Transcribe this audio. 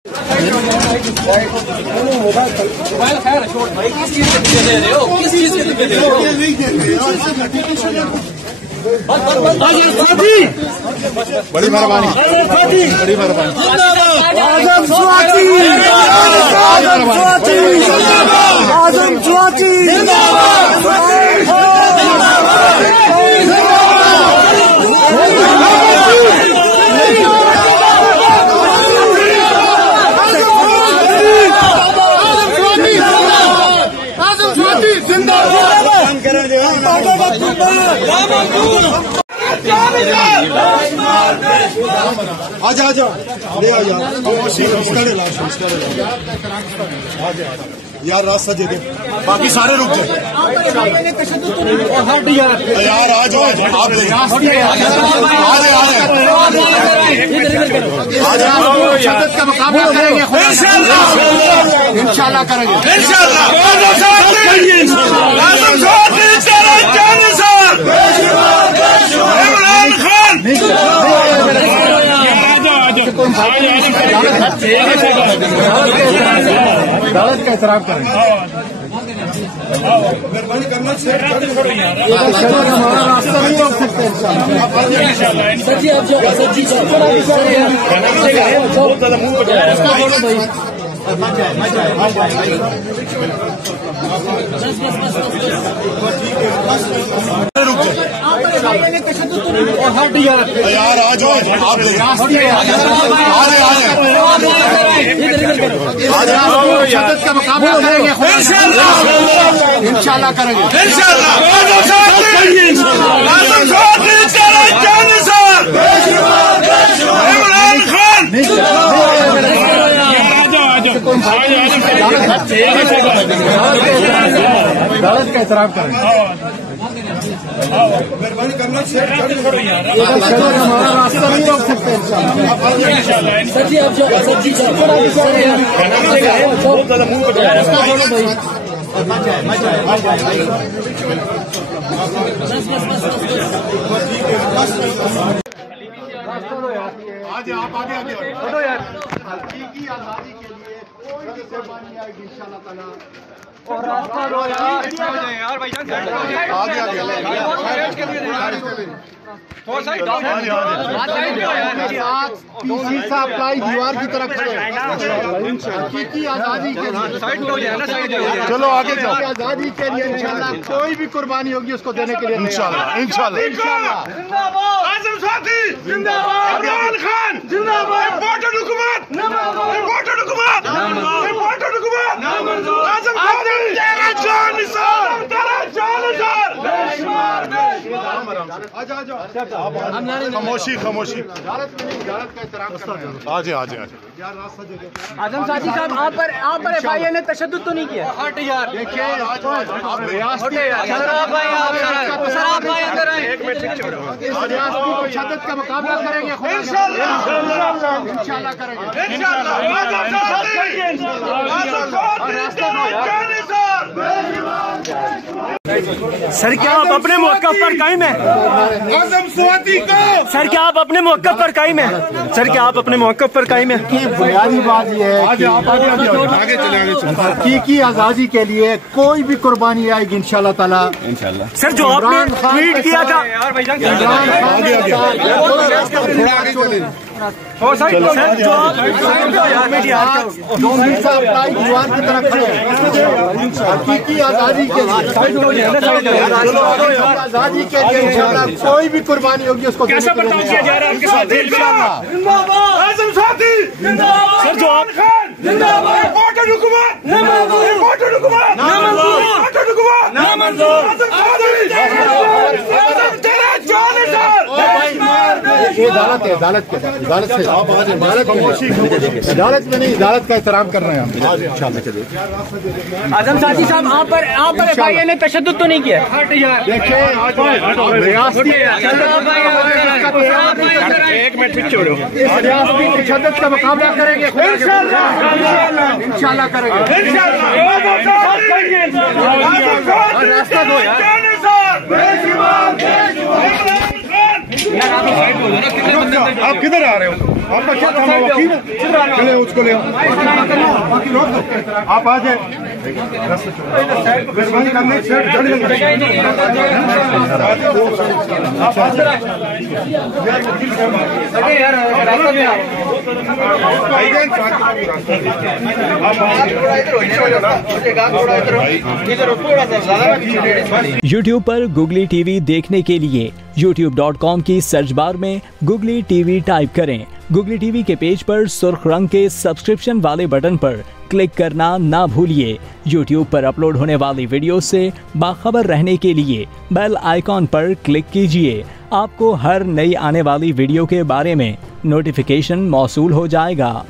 Mobile खैर छोड़ भाई, किस चीज के दे रहे हो? किस चीज के दे रहे हो? बड़ी मेहरबानी, बड़ी मेहरबानी। आजम स्वाति, आजम स्वाति, आजम स्वाति। आजा आजा ले आ यार, यार रास्ता दे दे, बाकी सारे रुक जाए यार। आ जाओ आप, शदत का मुकाबला करेंगे इंशाल्लाह, करेंगे इंशाल्लाह। दावत का एहतराम करेंगे। मेहरबानी करना, हमारा रास्ता नहीं रोक सकते यार। आ जाओ आप, शदत का मुकाबला करेंगे इंशाल्लाह, करेंगे इंशाल्लाह। दावत का एहतराम करेंगे। मेहरबानी करना, हमारा रास्ता नहीं रोक सकते आज आप आगे आगे यार। हकीकी आजादी के लिए कोई भी कुर्बानी आएगी इंशाल्लाह ताला। और रास्ता दो यार भाईजान, आगे आगे पीछे सा अप्लाई दीवार की तरफ खड़े हकीकी आजादी के लिए। चलो आगे जाओ। आजादी के लिए इंशाल्लाह कोई भी कुर्बानी होगी उसको देने के लिए इंशाल्लाह, इंशाल्लाह, इंशाल्लाह। आजम स्वाति जिंदाबाद, इमरान खान जिंदाबाद, इम्पोर्टेड हुकूमत जिंदाबाद, इम्पोर्टेड हुकूमत जिंदाबाद, इम्पोर्टेड हुकूमत नामंजूर। आजम स्वाति तेरा जान निसार, तेरा जान निसार। आजा आजा, खामोशी खामोशी। इजाजत का एहतराम करना। आजे आजे आजे यार, रास्ता दे दे। आजम साथी साहब, आप पर FIA ने तशद्दुद तो नहीं किया? देखिए शदत का मुकाबला करेंगे इंशाल्लाह, करेंगे सर क्या आप अपने मौक़िफ़ पर कायम हैं? आजम स्वाति को सर क्या आप अपने मौक़िफ़ पर कायम हैं? सर क्या आप अपने मौक़िफ़ पर कायम हैं? बुनियादी बात यह है कि आगे चले हकीकी आजादी के लिए कोई भी कुर्बानी आएगी इंशाल्लाह ताला, इंशाल्लाह। सर जो आपने ट्वीट किया था, सर जो आप दीवार की तरफ खड़े हकीकी आजादी के लिए, आजादी के लिए इंशाल्लाह कोई भी कुर्बानी होगी उसको कैसा बर्ताव किया जा रहा है आपके साथ? आजम स्वाति जिंदाबाद, सर जो आप जिंदाबाद, इम्पोर्टेड हुकूमत नामंजूर, इम्पोर्टेड हुकूमत नामंजूर, इम्पोर्टेड हुकूमत नामंजूर। आजम स्वाति तेरा जान निसार। ये अदालत है, अदालत से अदालत में नहीं, अदालत का एहतराम कर रहे हैं हम। आजम साथी साहब, आप पर FIA ने तशद्दुद तो नहीं किया? एक मिनट छोड़ो, शदत का मुकाबला करेंगे इंशाल्लाह, करेंगे रास्ता दो यार। आप किधर आ रहे हो? आपका क्या काम है? वकील है? चले उसको ले आओ। आप आ जाए। मेहरबानी करने आप आ जाए। YouTube पर Googley TV देखने के लिए youtube.com की सर्च बार में Googley TV टाइप करें। Googley TV के पेज पर सुर्ख रंग के सब्सक्रिप्शन वाले बटन पर क्लिक करना ना भूलिए। YouTube पर अपलोड होने वाली वीडियो से बाखबर रहने के लिए बेल आइकॉन पर क्लिक कीजिए। आपको हर नई आने वाली वीडियो के बारे में नोटिफिकेशन मौसूल हो जाएगा।